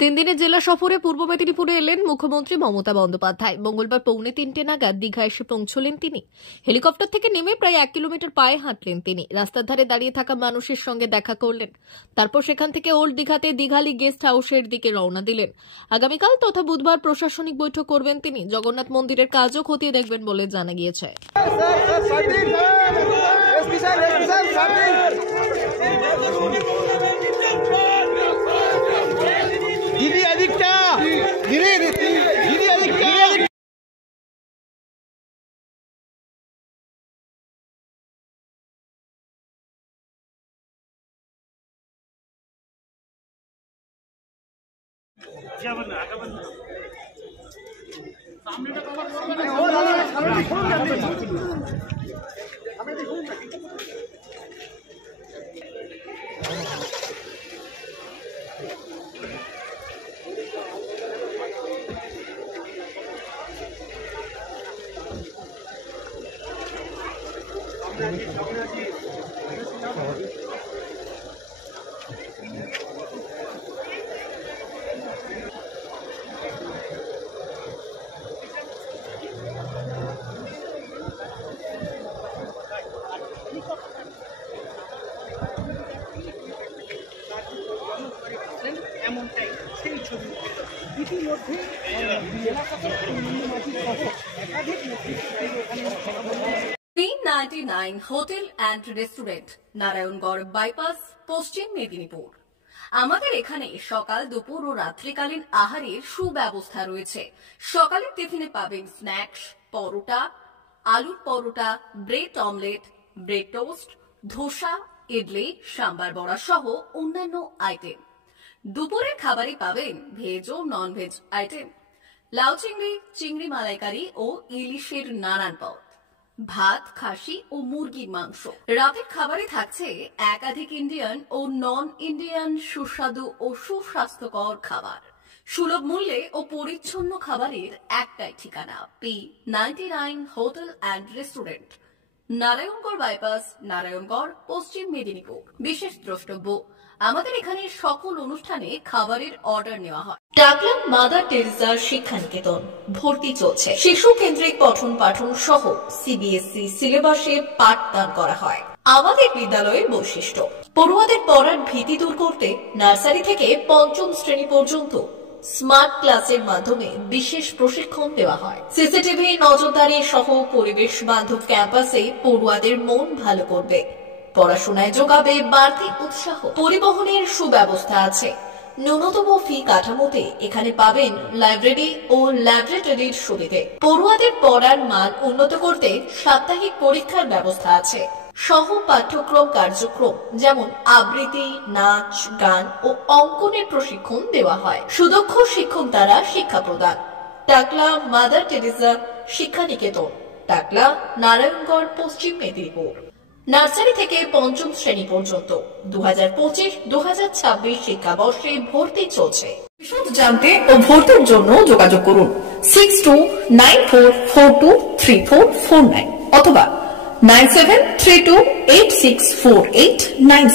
তিন দিনের জেলা সফরে পূর্ব মেদিনীপুরে এলেন মুখ্যমন্ত্রী মমতা বন্দ্যোপাধ্যায়। মঙ্গলবার পৌনে 3টে নাগাদ দীঘা এসে পৌঁছলেন তিনি। হেলিকপ্টার থেকে নেমে প্রায় 1 কিলোমিটার পায়ে হাঁটলেন তিনি। রাস্তার ধারে দাঁড়িয়ে থাকা মানুষের সঙ্গে দেখা করলেন। তারপর সেখান থেকে ওল্ড দীঘাতে দীঘালি গেস্ট হাউসের দিকে রওনা দিলেন। আগামীকাল তথা বুধবার প্রশাসনিক বৈঠক করবেন তিনি। জগন্নাথ মন্দিরের কাজও খতিয়ে দেখবেন বলে জানা গিয়েছে। এমনটাই সেই ছবি ইতিমধ্যে একাধিক 399 hotel and restaurant, Narayangarh bypass, পশ্চিম মেদিনীপুর। আমাদের এখানে সকাল, দুপুর ও রাত্রিকালীন আহারের সুব্যবস্থা রয়েছে। সকালের টিফিনে পাবেন স্ন্যাক্স, পরোটা, আলুর paratha, bread omelette, bread toast, dosa, idli, sambar vada সহ অন্যান্য আইটেম। দুপুরের খাবারে পাবেন ভেজ ও নন ভেজ আইটেম, লাউ চিংড়ি, চিংড়ি মালাইকারি ও ইলিশের নানান পদ, ভাত, খাসি ও মুরগির মাংস। রাতের খাবারে থাকছে একাধিক ইন্ডিয়ান ও নন ইন্ডিয়ান সুস্বাদু ও সুস্বাস্থ্যকর খাবার। সুলভ মূল্যে ও পরিচ্ছন্ন খাবারের একটাই ঠিকানা, P99 hotel and restaurant, Narayangarh bypass, Narayangarh, পশ্চিম মেদিনীপুর। বিশেষ দ্রষ্টব্য, আমাদের এখানে সকল অনুষ্ঠানে খাবারের অর্ডার নেওয়া হয়। টাকলা মাদার টেরেসা শিক্ষানিকেতন ভর্তি চলছে। শিশু কেন্দ্রিক পঠন পাঠন সহ সিবিএসই সিলেবাসে পাঠদান করা হয়। আমাদের বিদ্যালয়ের বৈশিষ্ট্য, পড়ুয়াদের পড়ার ভীতি দূর করতে নার্সারি থেকে 5ম শ্রেণী পর্যন্ত স্মার্ট ক্লাসের মাধ্যমে বিশেষ প্রশিক্ষণ দেওয়া হয়। সিসিটিভি নজরদারি সহ পরিবেশ বান্ধব ক্যাম্পাসে পড়ুয়াদের মন ভালো করবে, পড়াশোনায় যোগাবে বাড়তি উৎসাহ। পরিবহনের সুব্যবস্থা আছে। ন্যূনতম ফি কাঠামোতে এখানে পাবেন লাইব্রেরি ও ল্যাবরেটরির সুবিধে। পড়ুয়াদের পড়ার মান উন্নত করতে সাপ্তাহিক পরীক্ষার ব্যবস্থা আছে। সহ পাঠ্যক্রম কার্যক্রম যেমন আবৃত্তি, নাচ, গান ও অঙ্কনের প্রশিক্ষণ দেওয়া হয়। সুদক্ষ শিক্ষক দ্বারা শিক্ষা প্রদান। টাকলা মাদার টেরেসা শিক্ষানিকেতন, টাকলা, নারায়ণগড়, পশ্চিম মেদিনীপুর। নার্সারি থেকে 5ম শ্রেণী পর্যন্ত 2025-2026 শিক্ষাবর্ষে ভর্তি চলছে। বিশদ জানতে ও ভর্তির জন্য যোগাযোগ করুন 6294423449 অথবা 9732864896।